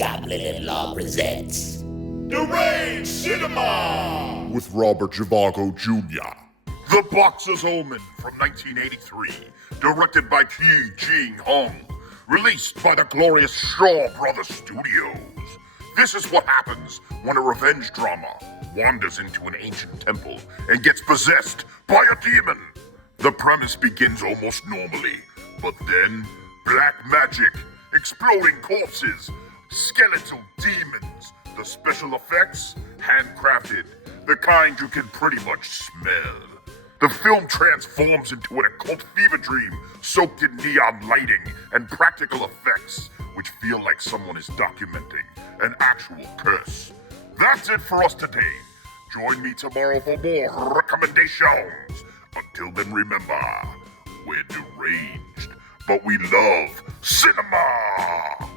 Goblin-In-Law presents Deranged Cinema! With Robert Zhivago Jr. The Boxer's Omen from 1983, directed by Ki Jing-hung, released by the glorious Shaw Brothers Studios. This is what happens when a revenge drama wanders into an ancient temple and gets possessed by a demon. The premise begins almost normally, but then black magic, exploding corpses, skeletal demons, the special effects, handcrafted, the kind you can pretty much smell. The film transforms into an occult fever dream soaked in neon lighting and practical effects, which feel like someone is documenting an actual curse. That's it for us today. Join me tomorrow for more recommendations. Until then, remember, we're deranged, but we love cinema!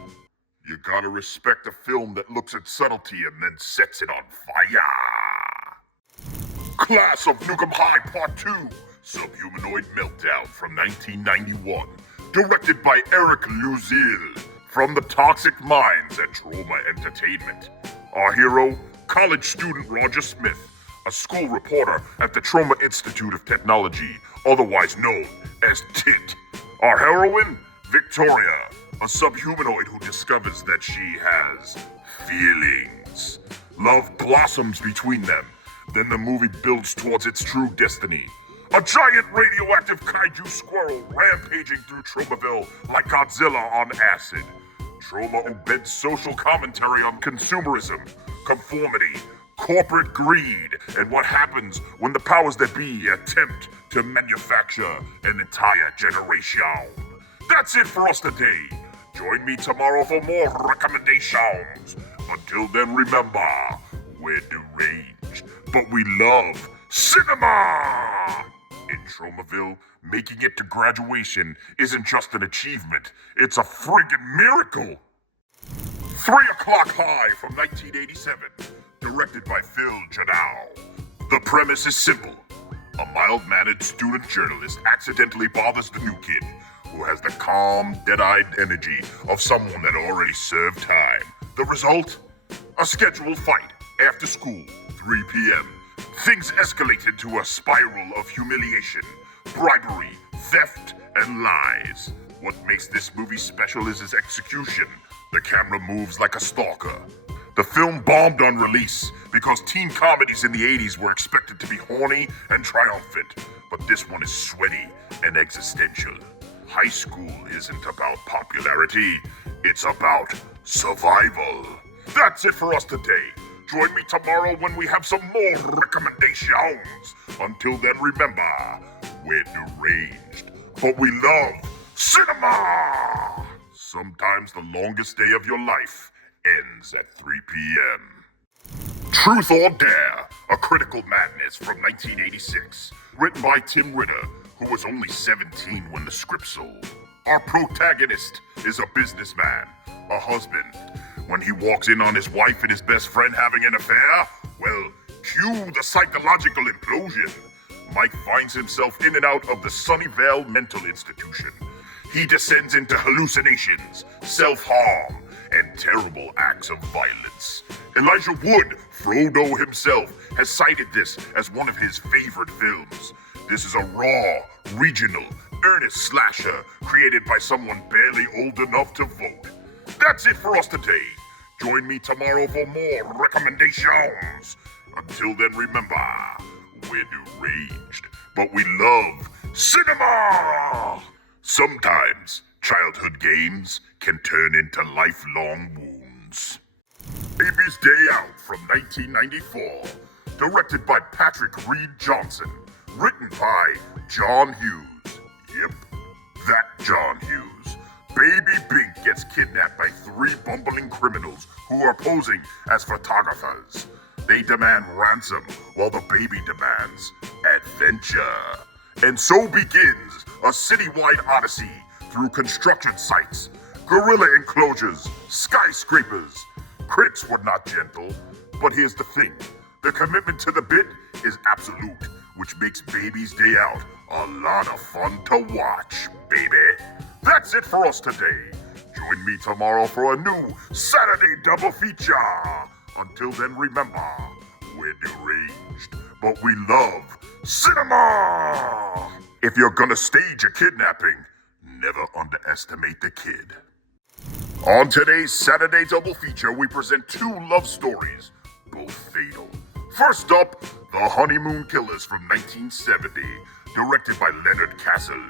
You gotta respect a film that looks at subtlety and then sets it on fire. Class of Nukem High Part 2, Subhumanoid Meltdown from 1991, directed by Eric Luzil, from the Toxic Minds at Trauma Entertainment. Our hero, college student Roger Smith, a school reporter at the Trauma Institute of Technology, otherwise known as TIT. Our heroine, Victoria, a subhumanoid who discovers that she has feelings. Love blossoms between them. Then the movie builds towards its true destiny. A giant radioactive kaiju squirrel rampaging through Tromaville like Godzilla on acid. Troma embeds social commentary on consumerism, conformity, corporate greed, and what happens when the powers that be attempt to manufacture an entire generation. That's it for us today. Join me tomorrow for more recommendations. Until then, remember, we're deranged, but we love cinema! In Tromaville, making it to graduation isn't just an achievement, it's a friggin' miracle! 3 O'Clock High from 1987, directed by Phil Janau. The premise is simple. A mild-mannered student journalist accidentally bothers the new kid, who has the calm, dead-eyed energy of someone that already served time. The result? A scheduled fight after school, 3 p.m. Things escalate into a spiral of humiliation, bribery, theft, and lies. What makes this movie special is its execution. The camera moves like a stalker. The film bombed on release because teen comedies in the 80s were expected to be horny and triumphant, but this one is sweaty and existential. High school isn't about popularity, it's about survival. That's it for us today. Join me tomorrow when we have some more recommendations. Until then, remember, we're deranged, but we love cinema! Sometimes the longest day of your life ends at 3 p.m. Truth or Dare, A Critical Madness from 1986, written by Tim Ritter, who was only 17 when the script sold. Our protagonist is a businessman, a husband. When he walks in on his wife and his best friend having an affair, well, cue the psychological implosion. Mike finds himself in and out of the Sunnyvale Mental Institution. He descends into hallucinations, self-harm, and terrible acts of violence. Elijah Wood, Frodo himself, has cited this as one of his favorite films. This is a raw, regional, earnest slasher created by someone barely old enough to vote. That's it for us today. Join me tomorrow for more recommendations. Until then, remember, we're deranged, but we love cinema! Sometimes childhood games can turn into lifelong wounds. Baby's Day Out from 1994, directed by Patrick Reed Johnson, written by John Hughes. Yep, that John Hughes. Baby Bink gets kidnapped by 3 bumbling criminals who are posing as photographers. They demand ransom while the baby demands adventure. And so begins a citywide odyssey through construction sites, guerrilla enclosures, skyscrapers. Critics were not gentle, but here's the thing. The commitment to the bit is absolute, which makes Baby's Day Out a lot of fun to watch, baby. That's it for us today. Join me tomorrow for a new Saturday double feature. Until then, remember, we're deranged, but we love cinema! If you're gonna stage a kidnapping, never underestimate the kid. On today's Saturday double feature, we present two love stories, both fatal. First up, The Honeymoon Killers from 1970, directed by Leonard Castle.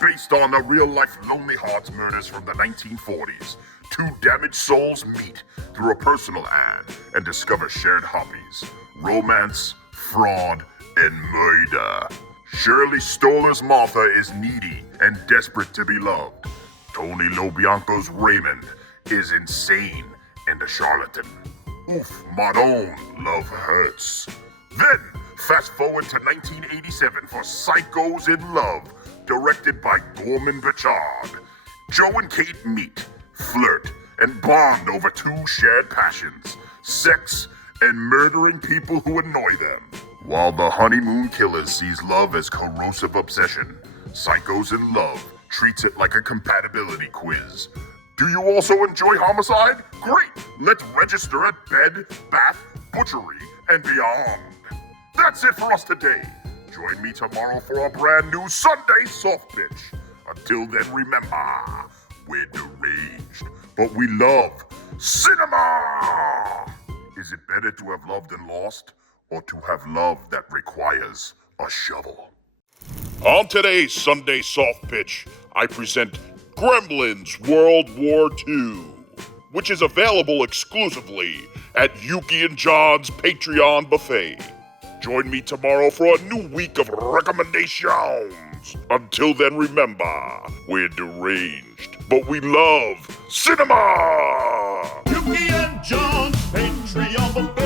Based on the real-life Lonely Hearts murders from the 1940s, two damaged souls meet through a personal ad and discover shared hobbies: romance, fraud, and murder. Shirley Stoller's Martha is needy and desperate to be loved. Tony LoBianco's Raymond is insane and a charlatan. Oof, Madone, love hurts. Then, fast forward to 1987 for Psychos in Love, directed by Gorman Bechard. Joe and Kate meet, flirt, and bond over two shared passions: sex and murdering people who annoy them. While The Honeymoon Killers sees love as corrosive obsession, Psychos in Love treats it like a compatibility quiz. Do you also enjoy homicide? Great! Let's register at Bed, Bath, Butchery, and beyond. That's it for us today. Join me tomorrow for a brand new Sunday soft pitch. Until then, remember, we're deranged, but we love cinema! Is it better to have loved and lost, or to have love that requires a shovel? On today's Sunday soft pitch, I present Gremlins World War II, which is available exclusively at Yuki and John's Patreon buffet. Join me tomorrow for a new week of recommendations. Until then, remember, we're deranged, but we love cinema! Yuki and John's Patreon buffet.